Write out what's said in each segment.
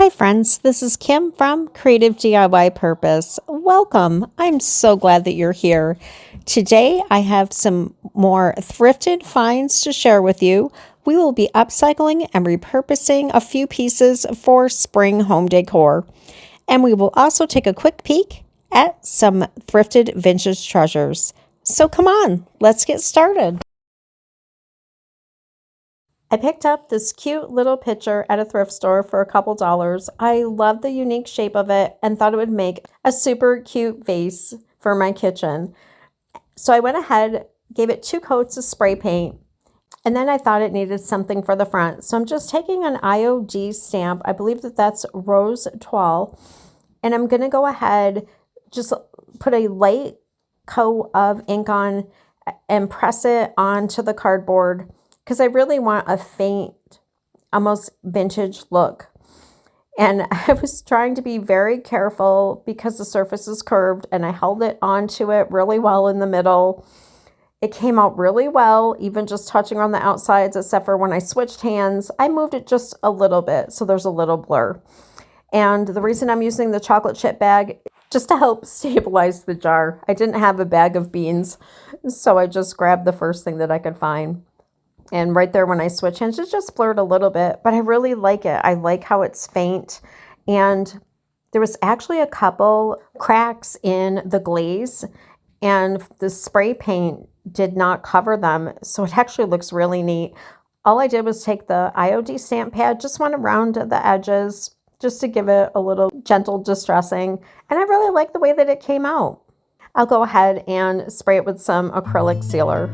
Hi friends, this is Kim from Creative DIY Purpose. Welcome. I'm so glad that you're here. Today I have some more thrifted finds to share with you. We will be upcycling and repurposing a few pieces for spring home decor. And we will also take a quick peek at some thrifted vintage treasures. So come on, let's get started. I picked up this cute little pitcher at a thrift store for a couple dollars. I love the unique shape of it and thought it would make a super cute vase for my kitchen. So I went ahead, gave it 2 coats of spray paint, and then I thought it needed something for the front. So I'm just taking an IOD stamp. I believe that that's Rose Toile. And I'm going to go ahead, just put a light coat of ink on and press it onto the cardboard, because I really want a faint, almost vintage look. And I was trying to be very careful because the surface is curved, and I held it onto it really well in the middle. It came out really well, even just touching on the outsides, except for when I switched hands, I moved it just a little bit, so there's a little blur. And the reason I'm using the chocolate chip bag, just to help stabilize the jar. I didn't have a bag of beans, so I just grabbed the first thing that I could find. And right there when I switch hands, it just blurred a little bit, but I really like it. I like how it's faint. And there was actually a couple cracks in the glaze, and the spray paint did not cover them. So it actually looks really neat. All I did was take the IOD stamp pad, just went around the edges, just to give it a little gentle distressing. And I really like the way that it came out. I'll go ahead and spray it with some acrylic sealer.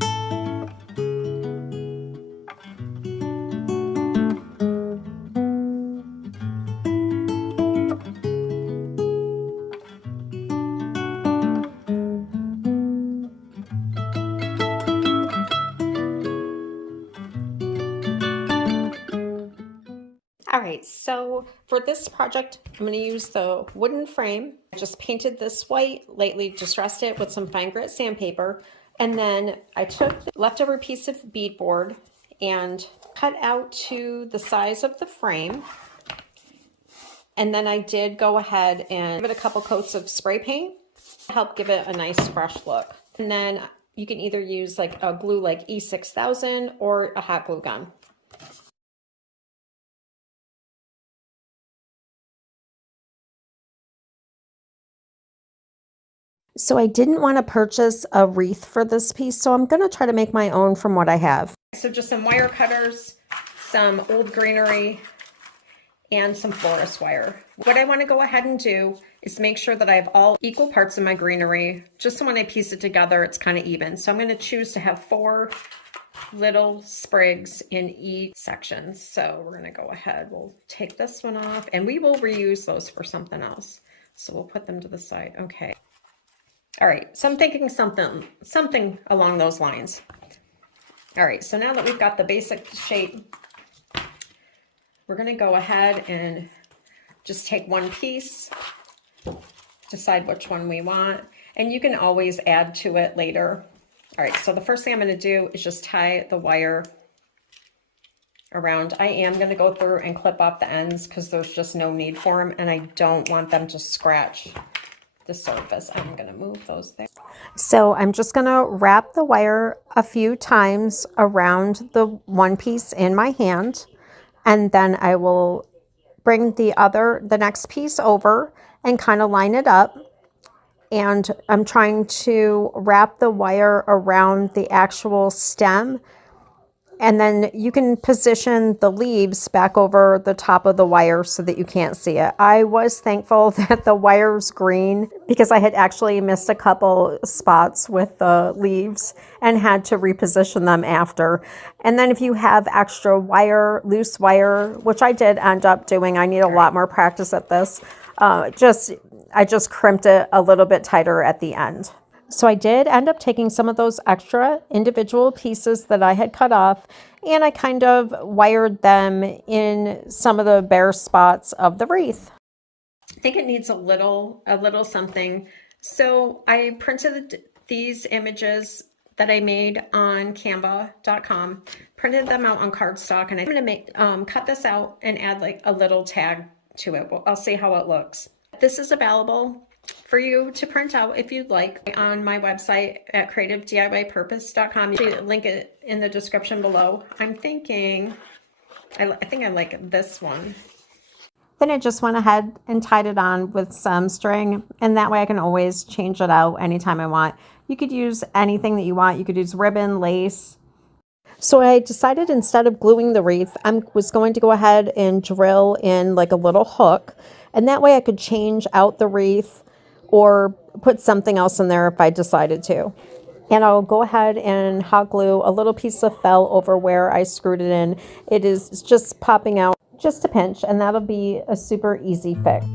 All right, so for this project, I'm going to use the wooden frame. I just painted this white, lightly distressed it with some fine grit sandpaper, and then I took the leftover piece of beadboard and cut out to the size of the frame. And then I did go ahead and give it a couple coats of spray paint to help give it a nice fresh look. And then you can either use like a glue like E6000 or a hot glue gun. So I didn't want to purchase a wreath for this piece, so I'm going to try to make my own from what I have. So just some wire cutters, some old greenery, and some florist wire. What I want to go ahead and do is make sure that I have all equal parts of my greenery, just so when I piece it together, it's kind of even. So I'm going to choose to have 4 little sprigs in each section. So we're going to go ahead, we'll take this one off, and we will reuse those for something else. So we'll put them to the side. Okay. All right, so I'm thinking something along those lines. All right, so now that we've got the basic shape, we're gonna go ahead and just take one piece, decide which one we want, and you can always add to it later. All right, so the first thing I'm gonna do is just tie the wire around. I am gonna go through and clip off the ends because there's just no need for them, and I don't want them to scratch the surface. I'm going to move those there. So I'm just going to wrap the wire a few times around the one piece in my hand, and then I will bring the next piece over and kind of line it up. And I'm trying to wrap the wire around the actual stem, and then you can position the leaves back over the top of the wire so that you can't see it. I was thankful that the wire's green because I had actually missed a couple spots with the leaves and had to reposition them after. And then if you have extra wire, loose wire, which I did end up doing, I need a lot more practice at this. I just crimped it a little bit tighter at the end. So I did end up taking some of those extra individual pieces that I had cut off, and I kind of wired them in some of the bare spots of the wreath. I think it needs a little something. So I printed these images that I made on canva.com, printed them out on cardstock, and I'm going to cut this out and add like a little tag to it. Well, I'll see how it looks. This is available for you to print out if you'd like on my website at creativediypurpose.com. You can link it in the description below. I'm thinking, I think I like this one. Then I just went ahead and tied it on with some string, and that way I can always change it out anytime I want. You could use anything that you want. You could use ribbon, lace. So I decided instead of gluing the wreath, I was going to go ahead and drill in like a little hook, and that way I could change out the wreath or put something else in there if I decided to. And I'll go ahead and hot glue a little piece of felt over where I screwed it in. It is just popping out just a pinch, and that'll be a super easy fix.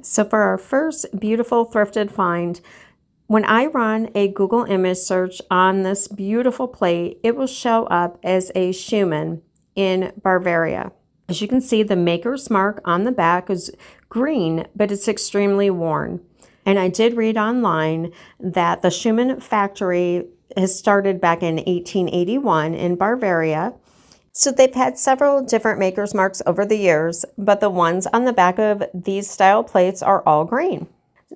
So for our first beautiful thrifted find, when I run a Google image search on this beautiful plate, it will show up as a Schumann in Bavaria. As you can see, the maker's mark on the back is green, but it's extremely worn. And I did read online that the Schumann factory has started back in 1881 in Bavaria. So they've had several different maker's marks over the years, but the ones on the back of these style plates are all green.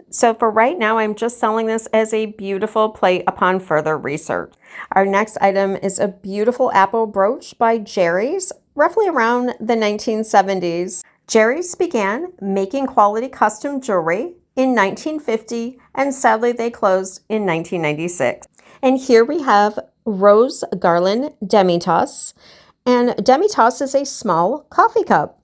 So for right now, I'm just selling this as a beautiful plate upon further research. Our next item is a beautiful apple brooch by Jerry's, roughly around the 1970s. Jerry's began making quality custom jewelry in 1950, and sadly they closed in 1996. And here we have Rose Garland Demi-Tasse. And Demi-Tasse is a small coffee cup.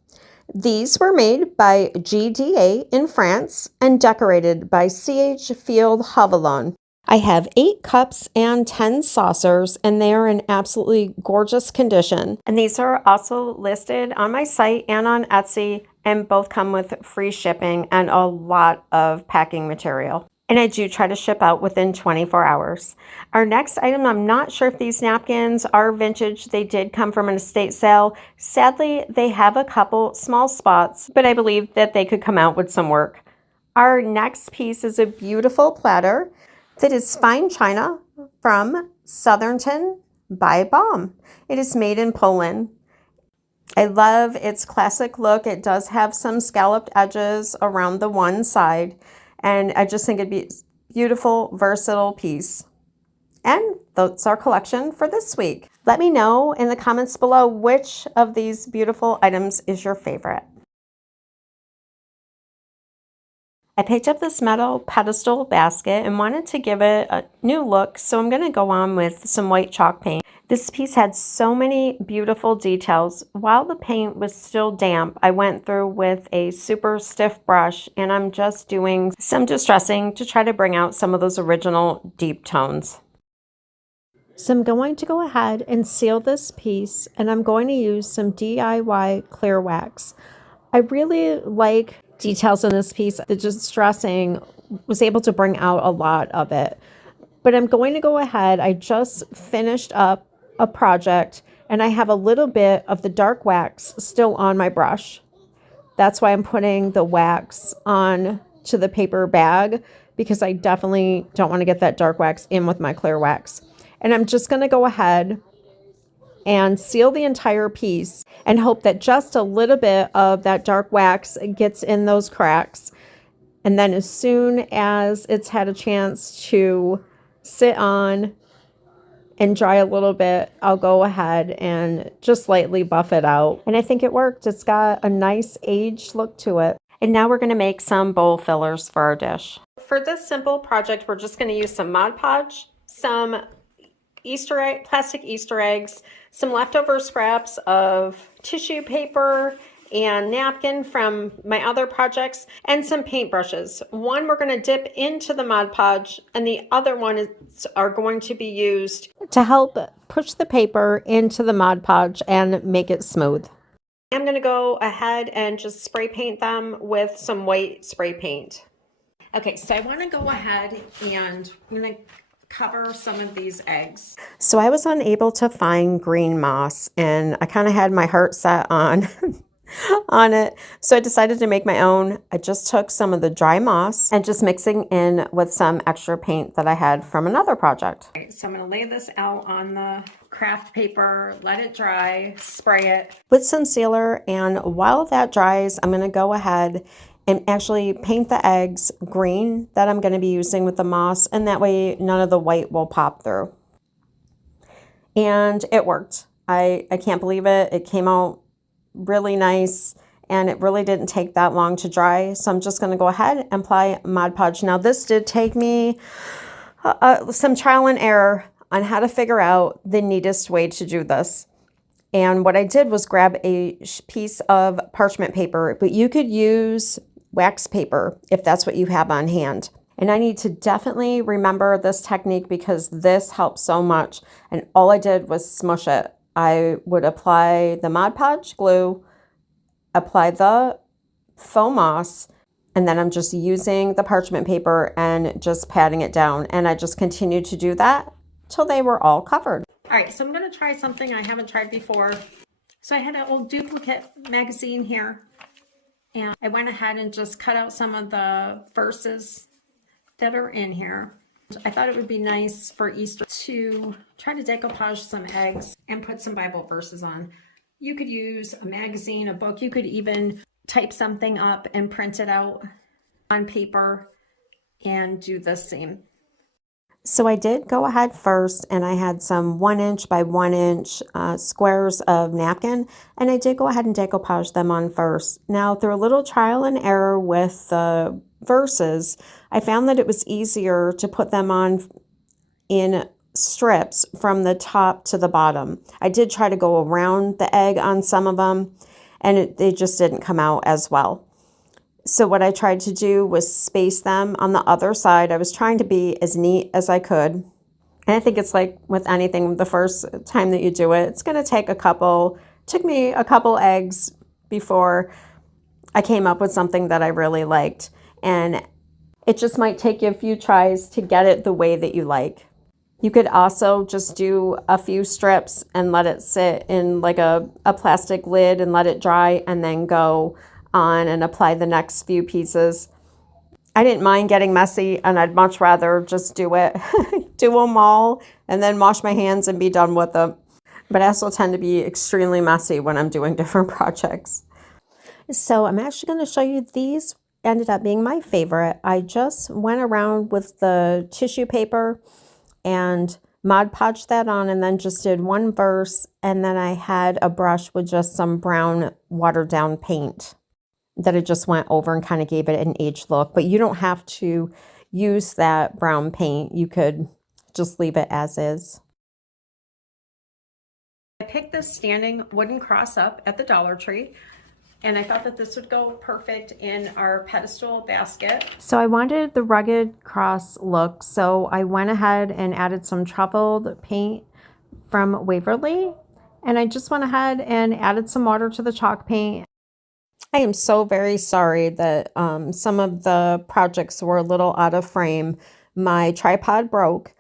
These were made by GDA in France and decorated by CH Field Havilon. I have 8 cups and 10 saucers, and they are in absolutely gorgeous condition. And these are also listed on my site and on Etsy, and both come with free shipping and a lot of packing material. And I do try to ship out within 24 hours. Our next item, I'm not sure if these napkins are vintage. They did come from an estate sale. Sadly, they have a couple small spots, but I believe that they could come out with some work. Our next piece is a beautiful platter that is fine china from Southernton by Baum. It is made in Poland. I love its classic look. It does have some scalloped edges around the one side. And I just think it'd be a beautiful, versatile piece. And that's our collection for this week. Let me know in the comments below which of these beautiful items is your favorite. I picked up this metal pedestal basket and wanted to give it a new look, so I'm going to go on with some white chalk paint. This piece had so many beautiful details. While the paint was still damp, I went through with a super stiff brush, and I'm just doing some distressing to try to bring out some of those original deep tones. So I'm going to go ahead and seal this piece, and I'm going to use some DIY clear wax. I really like details in this piece. The distressing was able to bring out a lot of it. But I'm going to go ahead. I just finished up a project, and I have a little bit of the dark wax still on my brush. That's why I'm putting the wax on to the paper bag, because I definitely don't want to get that dark wax in with my clear wax. And I'm just going to go ahead and seal the entire piece and hope that just a little bit of that dark wax gets in those cracks. And then as soon as it's had a chance to sit on and dry a little bit, I'll go ahead and just lightly buff it out. And I think it worked. It's got a nice aged look to it. And now we're going to make some bowl fillers for our dish. For this simple project, we're just going to use some Mod Podge, some plastic Easter eggs, some leftover scraps of tissue paper and napkin from my other projects, and some paintbrushes. One we're going to dip into the Mod Podge, and the other one are going to be used to help push the paper into the Mod Podge and make it smooth. I'm going to go ahead and just spray paint them with some white spray paint. Okay, so I want to go ahead and I'm going to cover some of these eggs. So I was unable to find green moss, and I kind of had my heart set on on it. So I decided to make my own. I just took some of the dry moss and just mixing in with some extra paint that I had from another project. Okay, so I'm going to lay this out on the craft paper, let it dry, spray it with some sealer, and while that dries, I'm going to go ahead and actually paint the eggs green that I'm going to be using with the moss, and that way none of the white will pop through. And it worked. I can't believe it. It came out really nice, and it really didn't take that long to dry. So I'm just going to go ahead and apply Mod Podge. Now this did take me some trial and error on how to figure out the neatest way to do this. And what I did was grab a piece of parchment paper, but you could use wax paper if that's what you have on hand. And I need to definitely remember this technique because this helps so much. And all I did was smush it. I would apply the Mod Podge glue, apply the faux moss, and then I'm just using the parchment paper and just patting it down. And I just continued to do that till they were all covered. All right, so I'm gonna try something I haven't tried before. So I had an old duplicate magazine here, and I went ahead and just cut out some of the verses that are in here. I thought it would be nice for Easter to try to decoupage some eggs and put some Bible verses on. You could use a magazine, a book. You could even type something up and print it out on paper and do the same. So I did go ahead first, and I had some 1 inch by 1 inch squares of napkin, and I did go ahead and decoupage them on first. Now, through a little trial and error with the verses, I found that it was easier to put them on in strips from the top to the bottom. I did try to go around the egg on some of them, and they just didn't come out as well. So what I tried to do was space them on the other side. I was trying to be as neat as I could. And I think it's like with anything, the first time that you do it, it's going to take took me a couple eggs before I came up with something that I really liked. And it just might take you a few tries to get it the way that you like. You could also just do a few strips and let it sit in like a plastic lid and let it dry, and then go on and apply the next few pieces. I didn't mind getting messy, and I'd much rather just do it, do them all, and then wash my hands and be done with them. But I also tend to be extremely messy when I'm doing different projects. So I'm actually going to show you these. Ended up being my favorite. I just went around with the tissue paper and Mod Podged that on, and then just did one verse, and then I had a brush with just some brown watered down paint that I just went over and kind of gave it an aged look. But you don't have to use that brown paint. You could just leave it as is. I picked this standing wooden cross up at the Dollar Tree, and I thought that this would go perfect in our pedestal basket. So I wanted the rugged cross look, so I went ahead and added some truffled paint from Waverly, and I just went ahead and added some water to the chalk paint. I am so very sorry that some of the projects were a little out of frame. My tripod broke,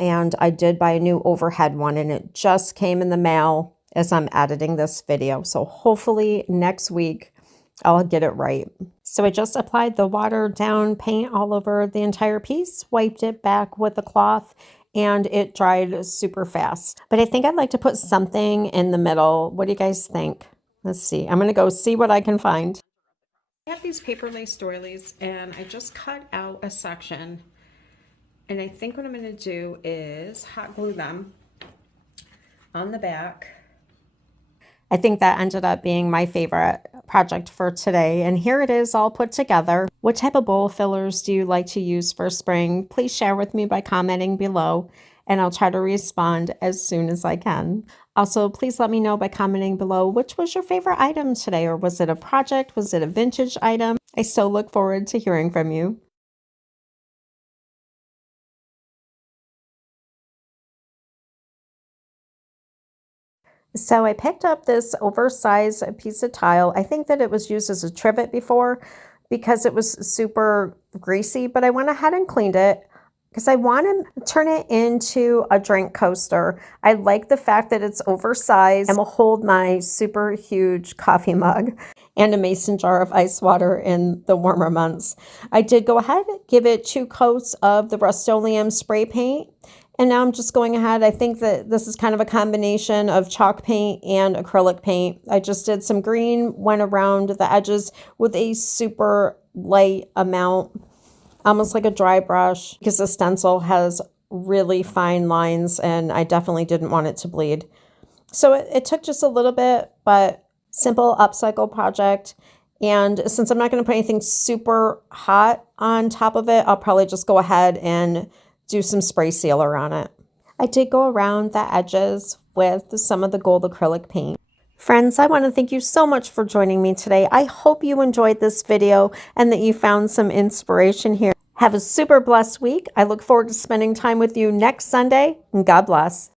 and I did buy a new overhead one, and it just came in the mail as I'm editing this video. So hopefully next week I'll get it right. So I just applied the watered down paint all over the entire piece, wiped it back with a cloth, and it dried super fast. But I think I'd like to put something in the middle. What do you guys think? Let's see. I'm going to go see what I can find. I have these paper lace doilies, and I just cut out a section. And I think what I'm going to do is hot glue them on the back. I think that ended up being my favorite project for today. And here it is all put together. What type of bowl fillers do you like to use for spring? Please share with me by commenting below, and I'll try to respond as soon as I can. Also, please let me know by commenting below which was your favorite item today, or was it a project? Was it a vintage item? I so look forward to hearing from you. So I picked up this oversized piece of tile. I think that it was used as a trivet before because it was super greasy, but I went ahead and cleaned it. because I want to turn it into a drink coaster. I like the fact that it's oversized and will hold my super huge coffee mug and a mason jar of ice water in the warmer months. I did go ahead, give it 2 coats of the Rust-Oleum spray paint. And now I'm just going ahead. I think that this is kind of a combination of chalk paint and acrylic paint. I just did some green, went around the edges with a super light amount, almost like a dry brush, because the stencil has really fine lines and I definitely didn't want it to bleed. So it took just a little bit, but simple upcycle project. And since I'm not going to put anything super hot on top of it, I'll probably just go ahead and do some spray sealer on it. I did go around the edges with some of the gold acrylic paint. Friends, I want to thank you so much for joining me today. I hope you enjoyed this video and that you found some inspiration here. Have a super blessed week. I look forward to spending time with you next Sunday, and God bless.